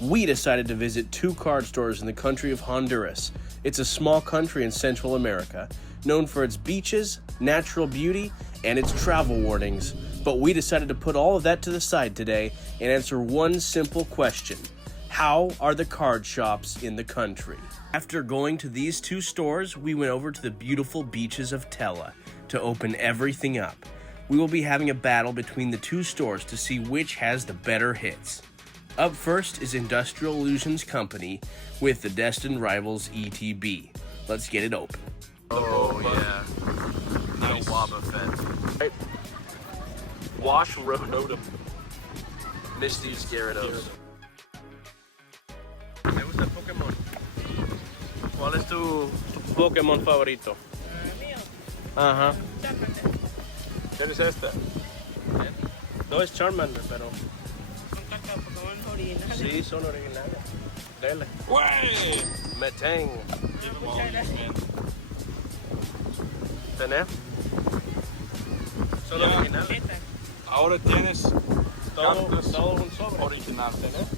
We decided to visit 2 card stores in the country of Honduras. It's a small country in Central America, known for its beaches, natural beauty, and its travel warnings. But we decided to put all of that to the side today and answer one simple question. How are the card shops in the country? After going to these 2 stores, we went over to the beautiful beaches of Tela to open everything up. We will be having a battle between the 2 stores to see which has the better hits. Up first is Industrial Illusions Company with the destined rivals ETB. Let's get it open. Oh yeah, nice. No Waba Fett. Right. Wash Rototem. Misty's Gyarados. ¿Te gusta el Pokémon? ¿Cuál es tu Pokémon favorito? Mío. Ajá. Charmander. ¿Quién es este? No es Charmander, pero... Son cacas Pokémon originales. Sí, son originales. Dele. ¡Wey! Meteng. Muchas gracias. ¿Tenés? Son originales. Ahora tienes Todo un sobre. original. ¿Tenés?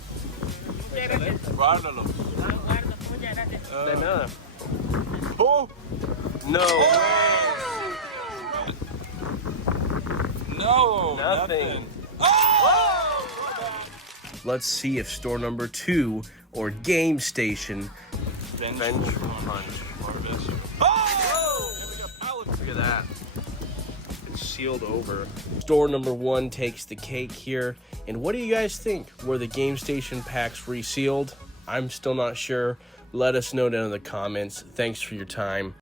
Muchas gracias. Guárdalos. Guardo, muchas gracias. De nada. Oh! No No, Nothing. Let's see if store number 2 or Game Station Vengeful Punch. Harvest. Look at that. It's sealed over. Store number 1 takes the cake here. And what do you guys think? Were the Game Station packs resealed? I'm still not sure. Let us know down in the comments. Thanks for your time.